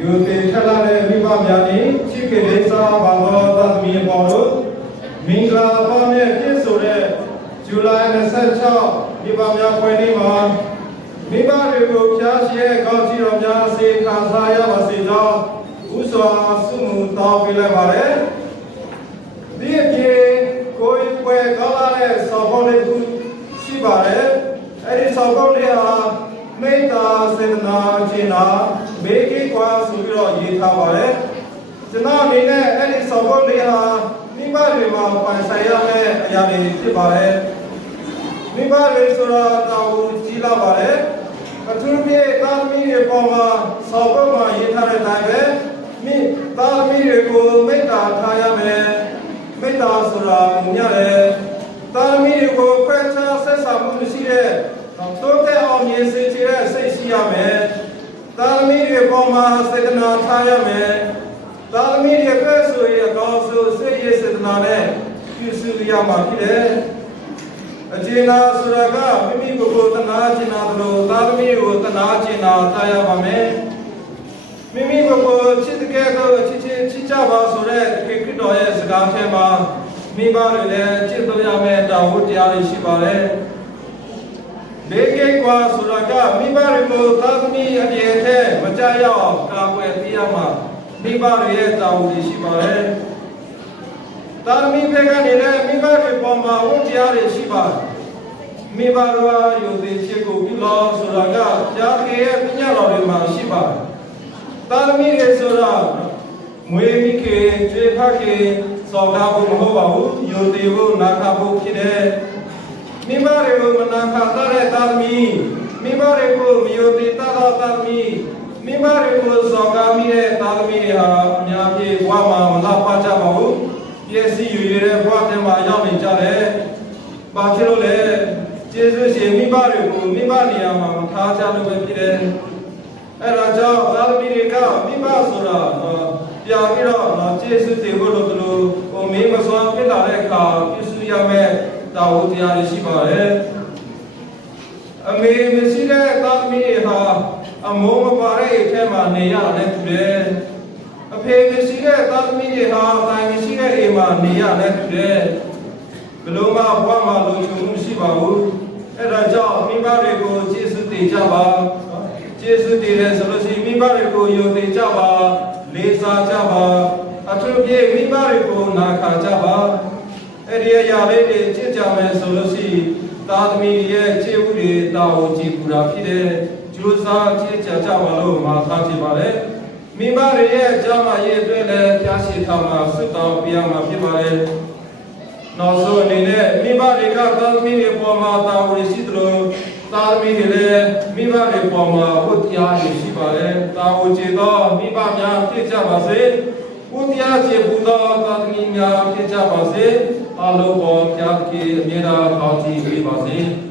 ယူသေးထလာတဲ့မိဘများ၏ချစ်ခင်လေးစားပါသောသတ္တမီပေါ်တို့မင်္ဂလာပါနဲ့ပြည့်စုံတဲ့ဇူလိုင်26မိဘများပွဲနေ့မှာမိဘတွေကိုဖျားရှိတဲ့ကောင်းချီးတော်များစေခံစားရပါစေကြောင်းဥစွာဆုမွန်တောင်းပေးလိုက်ပါတယ်။ဒီအပြင်ကိုယ်ပွဲကောင်းလာတဲ့ဆောင်းပေါင်းလေးခုရှိပါတယ်။အဲဒီဆောင်းပေါင်းလေးဟာမေတ္တာစေတနာခြင်းနာမေကိကွာဆိုပြီးတော့ရေးထားပါတယ်။ကျွန်တော်အနေနဲ့အဲ့ဒီဆောင်းပေါင်းလေးဟာမိဘတွေမှာပိုင်ဆိုင်ရမယ့်အရာတွေဖြစ်ပါတယ်။မိဘတွေဆိုတာတောင်းကြီးလာပါတယ်။အထူးဖြင့်သာသမီတွေပေါ်မှာဆောင်းပေါင်းမှာရေးထားတဲ့အတိုင်းပဲမိသာသမီတွေကိုမေတ္တာထားရမယ်။မေတ္တာဆိုတာညရတယ်။သာသမီတွေကိုခွဲခြားဆက်ဆံမှုမရှိတဲ့တိုးတက်အောင်မြင်စေချင်တဲ့စိတ်ရှိရမယ်။သာသမီတွေပေါ်မှာစေတနာထားရမယ်။သာသမီတွေအတွက်ဆိုရင်အကောင်းဆုံးစိတ်ရည်စေတနာနဲ့ပြုစုရမှာဖြစ်တယ်။အကျဉ်းသာဆိုတာကမိမိကိုယ်ကိုယ်တနာကျင်တာတို့သာသမီကိုတနာကျင်တာထားရပါမယ်။မိမိကိုယ်ကိုချစ်တဲ့ကဲတော့ချစ်ကြပါဆိုတဲ့ခေတ်ခရစ်တော်ရဲ့စကားထဲမှာမိဘတွေလည်းချစ်တော်ရမယ်တာဝတ္တရားတွေရှိပါတယ်။ဘေကေကွာဆိုတာကမိဘတွေကိုသာသမီအပြည့်အထဲမကြရောက်အောင်ကာကွယ်ပေးရမှာမိဘတွေရဲ့တာဝန်ရှိပါတယ်။သာသမီဘက်ကနေလည်းမိဘတွေပေါ်မှာဝတ္တရားတွေရှိပါတယ်။မိဘတို့ယုံကြည်ခြင်းကိုပြုလို့ဆိုတာကကြားခေရဲ့ပညာတော်တွေမှာရှိပါတယ်။သာသမီတွေဆိုတာမွေးမိခေခြေဖက်ခေစော်ကားဖို့မဟုတ်ပါဘူး။ယုံကြည်ဖို့နာခဖို့ဖြစ်တဲ့မိဘတွေကိုမနာခံတဲ့သာသမီမိဘတွေကိုမယုံကြည်တဲ့သာသမီမိဘတွေကိုစော်ကားမိတဲ့သာသမီတွေဟာအများကြီးဘဝမှာမလာပါကြပါဘူး။ပျက်စီးယူရတဲ့ဘဝထဲမှာရောက်နေကြတယ်။ဘာဖြစ်လို့လဲ။ကျေးဇူးရှင်မိဘတွေကိုမိဘနေရာမှာထားကြလို့ပဲဖြစ်တယ်။အဲဒါကြောင့်သာသမီတွေကမိဘဆိုတာပြန်ပြီးတော့ကျေးဇူးတင်ဖို့လို့မင်းမစွမ်းဖြစ်လာတဲ့အခါပြုစုရမယ်တာဝတ္တရားရှိပါတယ်။အမေမရှိတဲ့သာသမီဟာအမိုးမပါတဲ့အထက်မှာနေရတယ်တူတယ်။အဖေမရှိတဲ့သာသမီဟာတိုင်မရှိတဲ့အိမ်မှာနေရတယ်တူတယ်။ဘလို့မှဘဝမှာလုံခြုံမှုမရှိပါဘူး။အဲဒါကြောင့်မိဘတွေကိုကျေးဇူးတင်ကြပါ။ကျေးဇူးတင်တယ်ဆိုလို့ရှိရင်မိဘတွေကိုယုံကြည်ကြပါ။လေးစားကြပါ။အထူးဖြင့်မိဘတွေကိုနာခံကြပါ။အဲ့ဒီအရာလေးတွေကြည့်ကြမယ်ဆိုလို့ရှိရင်သာသမီရဲ့ခြေဥတွေတာဝန်ကြည့်ပူတာဖြစ်တဲ့ကျိုးစားကြည့်ကြပါလို့မှာထားဖြစ်ပါတယ်။မိဘတွေရဲ့အကြောင်းအရေးအတွက်လည်းဖျားရှိထားမှာစွတ်တော်ပြရမှာဖြစ်ပါတယ်။နောက်ဆုံးအနေနဲ့မိဘတွေကသာသမီတွေပေါ်မှာတာဝန်ရှိသလိုသာသမီတွေလည်းမိဘတွေပေါ်မှာဝတ်တရားရှိပါတယ်။တာဝန်ကျေသောမိဘများဖြစ်ကြပါစေ။ဝတ်တရားကျေပူသောသာသမီများဖြစ်ကြပါစေ။အလုံးပေါ်ဖျားကြီးအမြဲတမ်းကောင်းချီးပေးပါစေ။